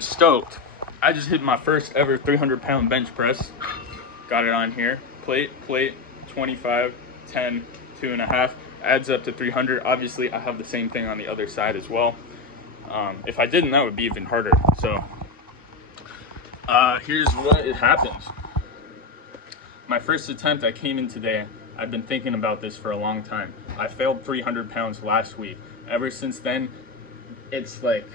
I'm stoked. I just hit my first ever 300-pound bench press. Got it on here. Plate, 25, 10, 2.5. Adds up to 300. Obviously, I have the same thing on the other side as well. If I didn't, that would be even harder. So, here's what it happens. My first attempt, I came in today. I've been thinking about this for a long time. I failed 300 pounds last week. Ever since then, it's like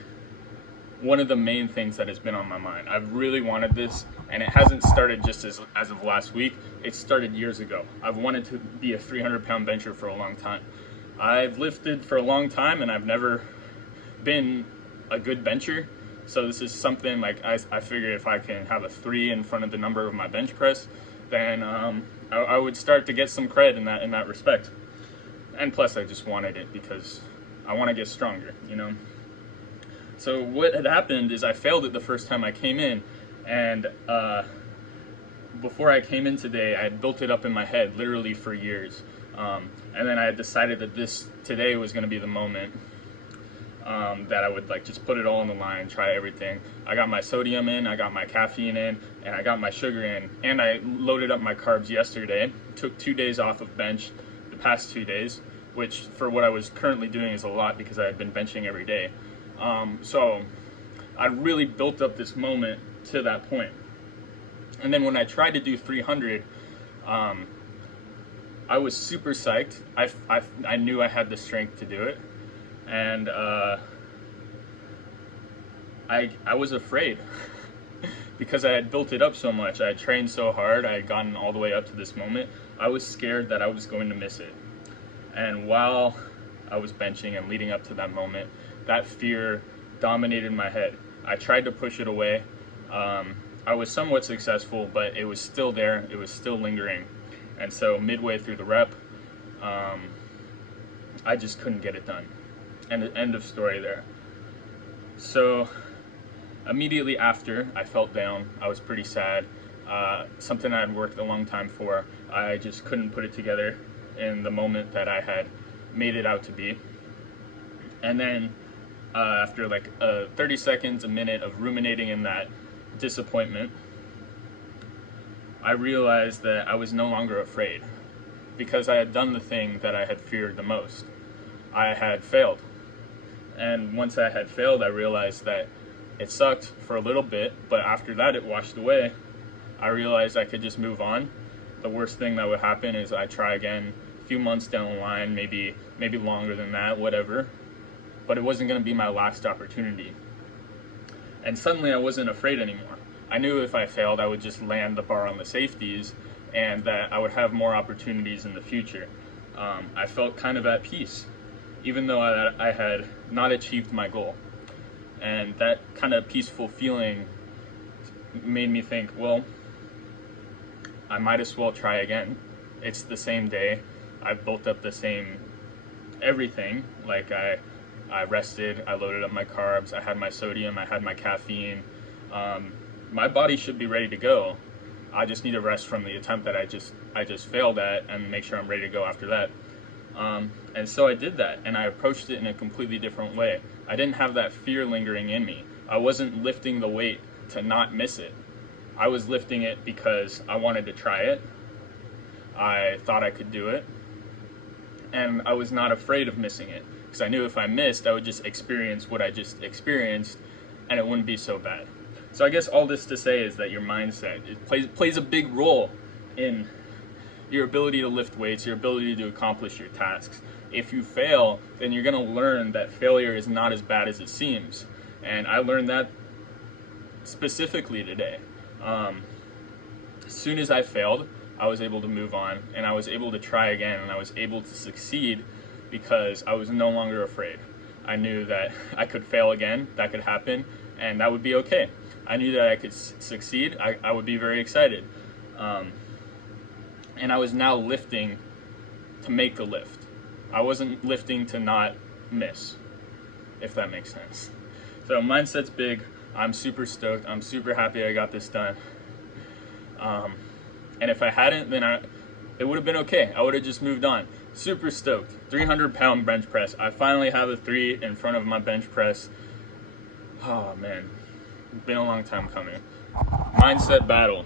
one of the main things that has been on my mind. I've really wanted this, and it hasn't started just as of last week. It started years ago. I've wanted to be a 300-pound bencher for a long time. I've lifted for a long time, and I've never been a good bencher. So this is something like I figure if I can have a 3 in front of the number of my bench press, then I would start to get some cred in that respect. And plus, I just wanted it because I want to get stronger, you know. So what had happened is I failed it the first time I came in, and before I came in today, I had built it up in my head literally for years, and then I had decided that today was going to be the moment that I would like just put it all on the line, try everything. I got my sodium in, I got my caffeine in, and I got my sugar in, and I loaded up my carbs yesterday. Took 2 days off of bench the past 2 days, which for what I was currently doing is a lot because I had been benching every day. So I really built up this moment to that point. And then when I tried to do 300, I was super psyched. I knew I had the strength to do it. And I was afraid because I had built it up so much. I had trained so hard. I had gotten all the way up to this moment. I was scared that I was going to miss it. And while I was benching and leading up to that moment, that fear dominated my head. I tried to push it away. I was somewhat successful, but it was still there. It was still lingering. And so midway through the rep, I just couldn't get it done. And the end of story there. So immediately after, I felt down. I was pretty sad. Something I had worked a long time for. I just couldn't put it together in the moment that I had made it out to be. And then after like 30 seconds, a minute of ruminating in that disappointment, I realized that I was no longer afraid because I had done the thing that I had feared the most. I had failed. And once I had failed, I realized that it sucked for a little bit, but after that it washed away. I realized I could just move on. The worst thing that would happen is I try again a few months down the line, maybe longer than that, whatever. But it wasn't going to be my last opportunity. And suddenly I wasn't afraid anymore. I knew if I failed, I would just land the bar on the safeties and that I would have more opportunities in the future. I felt kind of at peace, even though I had not achieved my goal. And that kind of peaceful feeling made me think, well, I might as well try again. It's the same day. I've built up the same everything. Like I rested, I loaded up my carbs, I had my sodium, I had my caffeine. My body should be ready to go. I just need a rest from the attempt that I just failed at and make sure I'm ready to go after that. And so I did that, and I approached it in a completely different way. I didn't have that fear lingering in me. I wasn't lifting the weight to not miss it. I was lifting it because I wanted to try it. I thought I could do it. And I was not afraid of missing it, because I knew if I missed, I would just experience what I just experienced, and it wouldn't be so bad. So I guess all this to say is that your mindset plays a big role in your ability to lift weights, your ability to accomplish your tasks. If you fail, then you're going to learn that failure is not as bad as it seems. And I learned that specifically today. As soon as I failed, I was able to move on, and I was able to try again, and I was able to succeed because I was no longer afraid. I knew that I could fail again, that could happen, and that would be okay. I knew that I could succeed. I would be very excited. And I was now lifting to make the lift. I wasn't lifting to not miss, if that makes sense. So mindset's big. I'm super stoked. I'm super happy I got this done. And if I hadn't, then it would have been okay. I would have just moved on. Super stoked. 300-pound bench press. I finally have a 3 in front of my bench press. Oh man, Been a long time coming. Mindset battle.